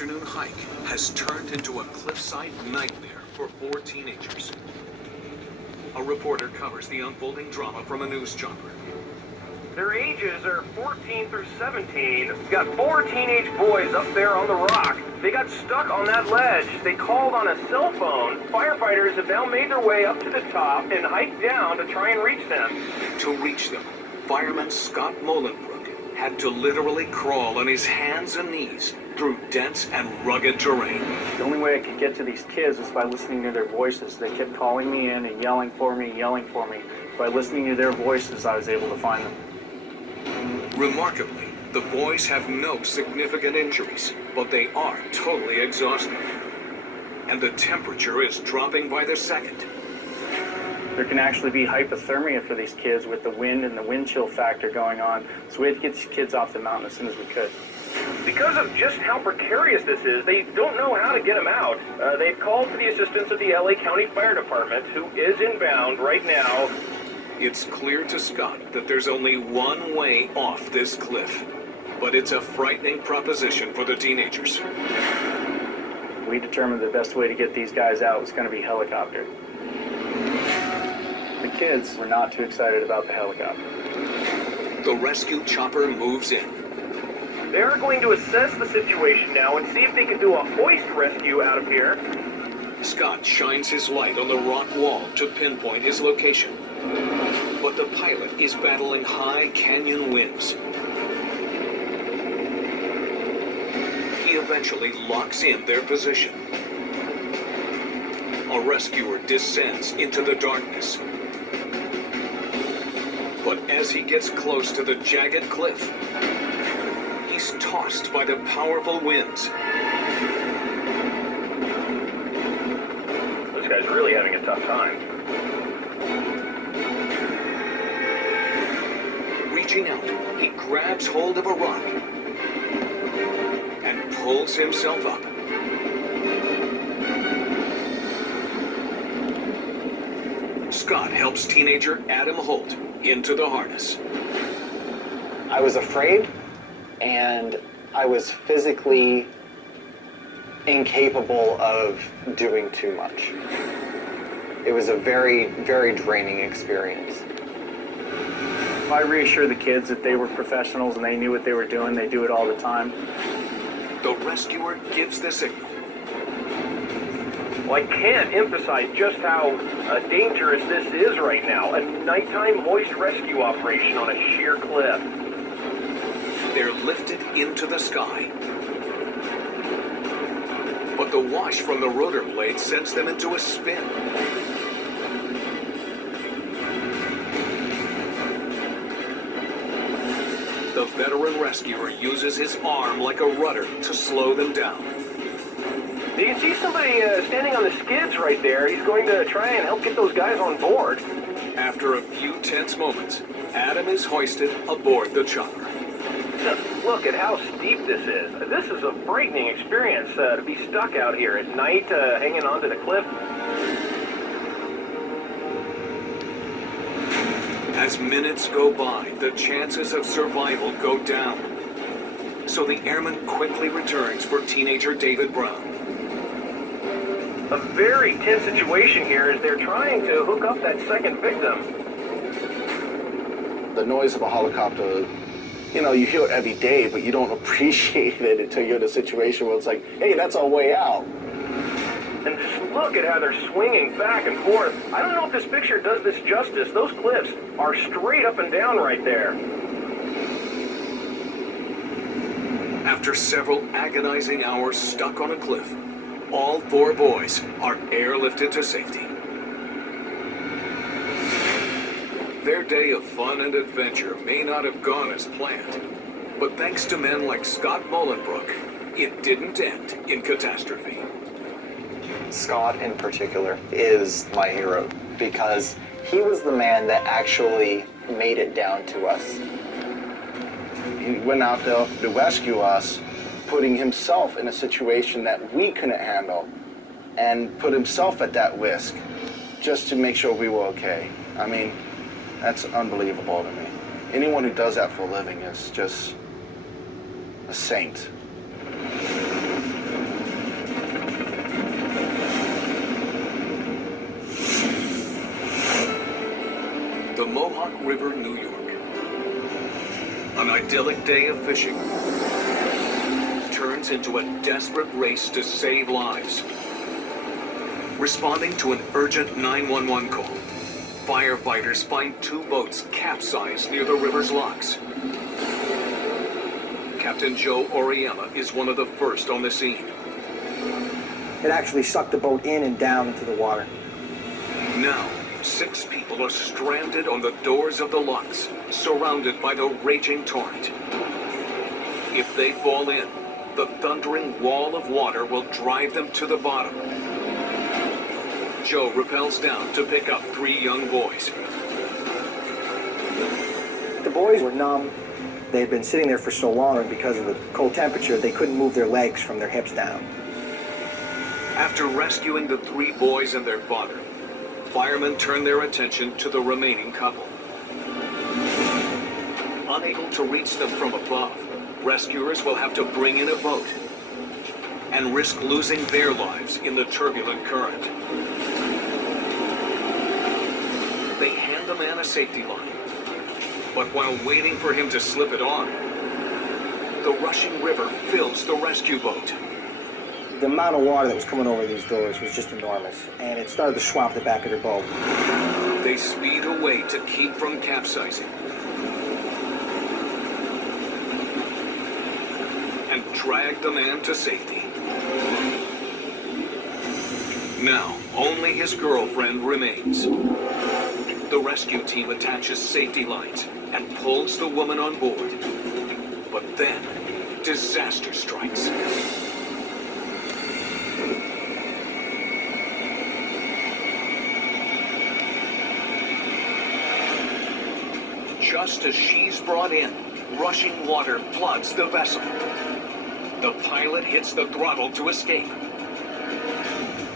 afternoon hike has turned into a cliffside nightmare for 4 teenagers. A reporter covers the unfolding drama from a news chopper. Their ages are 14 through 17. We've got 4 teenage boys up there on the rock. They got stuck on that ledge. They called on a cell phone. Firefighters have now made their way up to the top and hiked down to try and reach them. To reach them, fireman Scott Molenbrook had to literally crawl on his hands and knees through dense and rugged terrain. The only way I could get to these kids was by listening to their voices. They kept calling me in and yelling for me. By listening to their voices, I was able to find them. Remarkably, the boys have no significant injuries, but they are totally exhausted. And the temperature is dropping by the second. There can actually be hypothermia for these kids with the wind and the wind chill factor going on. So we had to get these kids off the mountain as soon as we could. Because of just how precarious this is, they don't know how to get them out. They've called for the assistance of the LA County Fire Department, who is inbound right now. It's clear to Scott that there's only one way off this cliff, but it's a frightening proposition for the teenagers. We determined the best way to get these guys out was going to be helicopter. The kids were not too excited about the helicopter. The rescue chopper moves in. They're going to assess the situation now and see if they can do a hoist rescue out of here. Scott shines his light on the rock wall to pinpoint his location. But the pilot is battling high canyon winds. He eventually locks in their position. A rescuer descends into the darkness. But as he gets close to the jagged cliff, he's tossed by the powerful winds. This guy's really having a tough time. Reaching out, he grabs hold of a rock and pulls himself up. Scott helps teenager Adam Holt into the harness. I was afraid, and I was physically incapable of doing too much. It was a very, very draining experience. I reassured the kids that they were professionals and they knew what they were doing. They do it all the time. The rescuer gives the signal. Well, I can't emphasize just how dangerous this is right now. A nighttime hoist rescue operation on a sheer cliff. They're lifted into the sky. But the wash from the rotor blade sends them into a spin. The veteran rescuer uses his arm like a rudder to slow them down. You can see somebody standing on the skids right there. He's going to try and help get those guys on board. After a few tense moments, Adam is hoisted aboard the chopper. Just look at how steep this is. This is a frightening experience to be stuck out here at night, hanging onto the cliff. As minutes go by, the chances of survival go down. So the airman quickly returns for teenager David Brown. A very tense situation here as they're trying to hook up that second victim. The noise of a helicopter, you know, you hear it every day, but you don't appreciate it until you're in a situation where it's like, hey, that's our way out. And just look at how they're swinging back and forth. I don't know if this picture does this justice. Those cliffs are straight up and down right there. After several agonizing hours stuck on a cliff, all 4 boys are airlifted to safety. Their day of fun and adventure may not have gone as planned, but thanks to men like Scott Molenbrook, it didn't end in catastrophe. Scott in particular is my hero because he was the man that actually made it down to us. He went out there to rescue us, putting himself in a situation that we couldn't handle, and put himself at that risk just to make sure we were okay. I mean, that's unbelievable to me. Anyone who does that for a living is just a saint. River, New York. An idyllic day of fishing turns into a desperate race to save lives. Responding to an urgent 911 call, firefighters find two boats capsized near the river's locks. Captain Joe Oriella is one of the first on the scene. It actually sucked the boat in and down into the water. Now, 6 people are stranded on the doors of the locks, surrounded by the raging torrent. If they fall in, the thundering wall of water will drive them to the bottom. Joe rappels down to pick up 3 young boys. The boys were numb. They had been sitting there for so long, and because of the cold temperature, they couldn't move their legs from their hips down. After rescuing the 3 boys and their father, firemen turn their attention to the remaining couple. Unable to reach them from above, rescuers will have to bring in a boat and risk losing their lives in the turbulent current. They hand the man a safety line, but while waiting for him to slip it on, the rushing river fills the rescue boat. The amount of water that was coming over these doors was just enormous, and it started to swamp the back of their boat. They speed away to keep from capsizing and drag the man to safety. Now, only his girlfriend remains. The rescue team attaches safety lines and pulls the woman on board. But then, disaster strikes. Just as she's brought in, rushing water floods the vessel. The pilot hits the throttle to escape.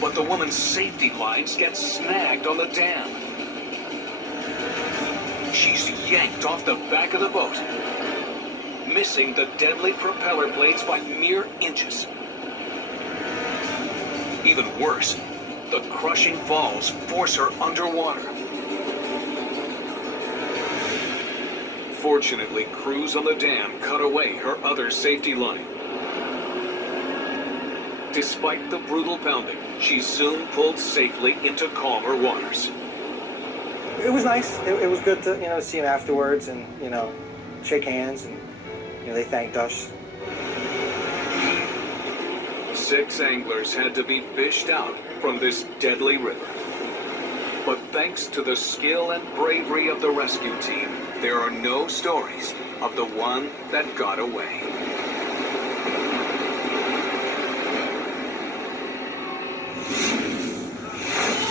But the woman's safety lines get snagged on the dam. She's yanked off the back of the boat, missing the deadly propeller blades by mere inches. Even worse, the crushing falls force her underwater. Fortunately, crews on the dam cut away her other safety line. Despite the brutal pounding, she soon pulled safely into calmer waters. It was nice. It was good to, see them afterwards and, shake hands, and, they thanked us. 6 anglers had to be fished out from this deadly river. But thanks to the skill and bravery of the rescue team, there are no stories of the one that got away.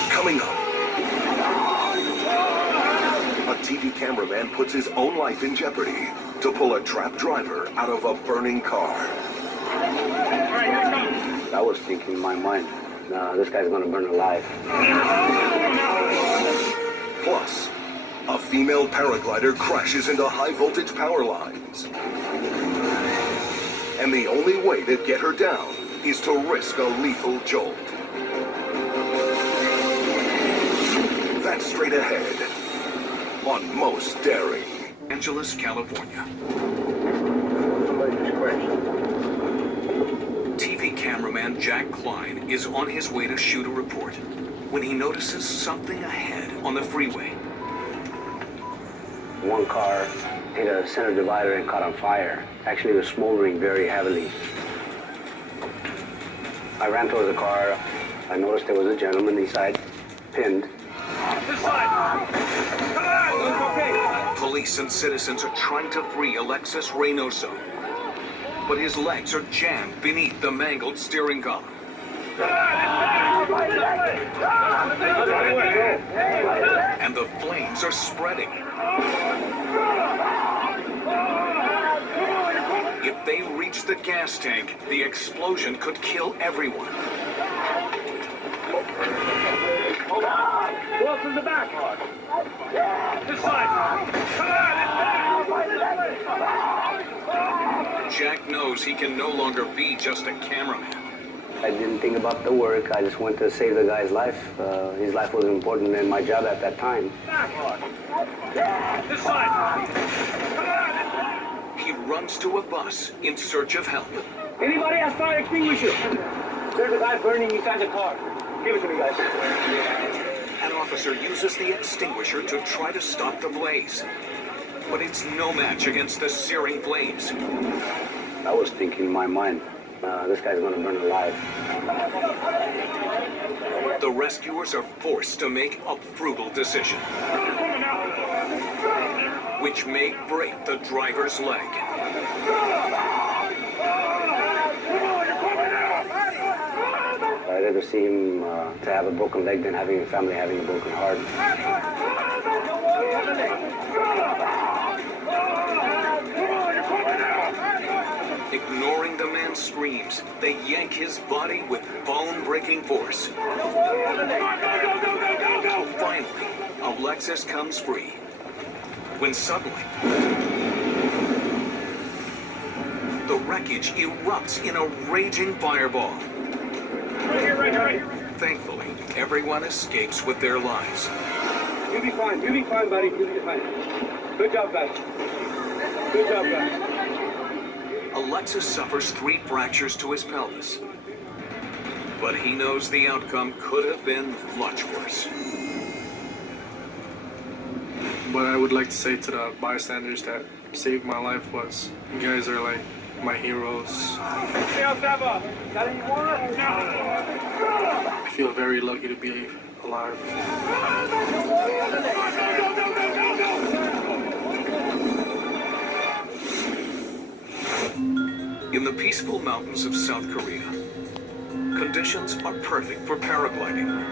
Coming up, a TV cameraman puts his own life in jeopardy to pull a trapped driver out of a burning car. I was thinking in my mind, nah, this guy's gonna burn alive. Plus, a female paraglider crashes into high-voltage power lines. And the only way to get her down is to risk a lethal jolt. That's straight ahead on Most Daring. Los Angeles, California. TV cameraman Jack Klein is on his way to shoot a report when he notices something ahead on the freeway. One car hit a center divider and caught on fire. Actually, it was smoldering very heavily. I ran towards the car. I noticed there was a gentleman inside, pinned. This side! Come on! Okay! Police and citizens are trying to free Alexis Reynoso, but his legs are jammed beneath the mangled steering column. And the flames are spreading. If they reach the gas tank, the explosion could kill everyone. Who else in the back? This side! Jack knows he can no longer be just a cameraman. I didn't think about the work. I just went to save the guy's life. His life was important than my job at that time. This side! He runs to a bus in search of help. Anybody has fire extinguisher? There's a guy burning inside the car. Give it to me, guys. An officer uses the extinguisher to try to stop the blaze. But it's no match against the searing flames. I was thinking in my mind, this guy's gonna burn alive. The rescuers are forced to make a brutal decision, which may break the driver's leg. I'd rather see him to have a broken leg than having a family having a broken heart. Ignoring the man's screams, they yank his body with bone-breaking force. Finally, Alexis comes free. When suddenly, the wreckage erupts in a raging fireball. Right here. Thankfully, everyone escapes with their lives. You'll be fine, buddy. You'll be fine. Good job, guys. Good job, guys. Alexis suffers 3 fractures to his pelvis. But he knows the outcome could have been much worse. What I would like to say to the bystanders that saved my life was, you guys are like my heroes. I feel very lucky to be alive. In the peaceful mountains of South Korea, conditions are perfect for paragliding.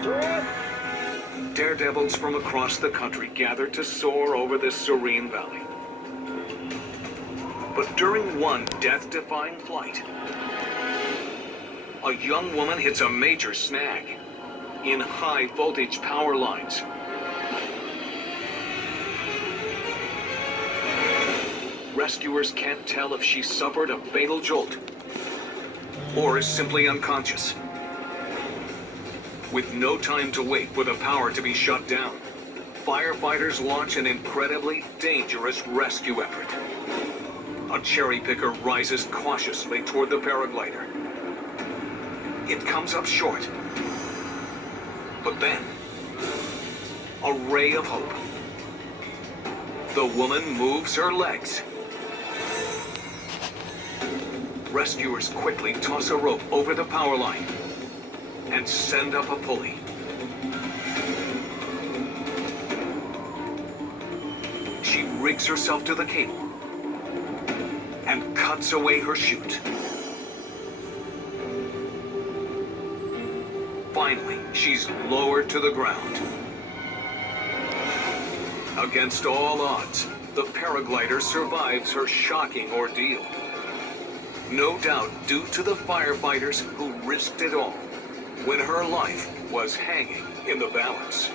Daredevils from across the country gather to soar over this serene valley. But during one death-defying flight, a young woman hits a major snag in high-voltage power lines. Rescuers can't tell if she suffered a fatal jolt or is simply unconscious. With no time to wait for the power to be shut down, firefighters launch an incredibly dangerous rescue effort. A cherry picker rises cautiously toward the paraglider. It comes up short. But then, a ray of hope. The woman moves her legs. Rescuers quickly toss a rope over the power line and send up a pulley. She rigs herself to the cable and cuts away her chute. Finally, she's lowered to the ground. Against all odds, the paraglider survives her shocking ordeal. No doubt due to the firefighters who risked it all when her life was hanging in the balance.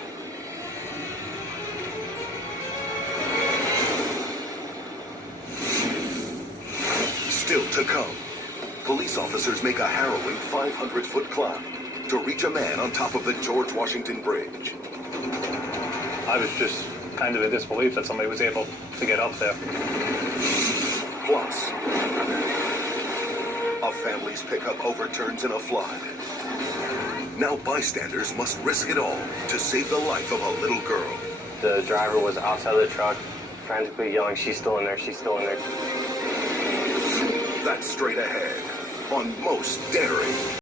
Still to come, police officers make a harrowing 500-foot climb to reach a man on top of the George Washington Bridge. I was just kind of in disbelief that somebody was able to get up there. Plus, a family's pickup overturns in a flood. Now bystanders must risk it all to save the life of a little girl. The driver was outside the truck, frantically yelling, "She's still in there, she's still in there." That's straight ahead on Most Daring.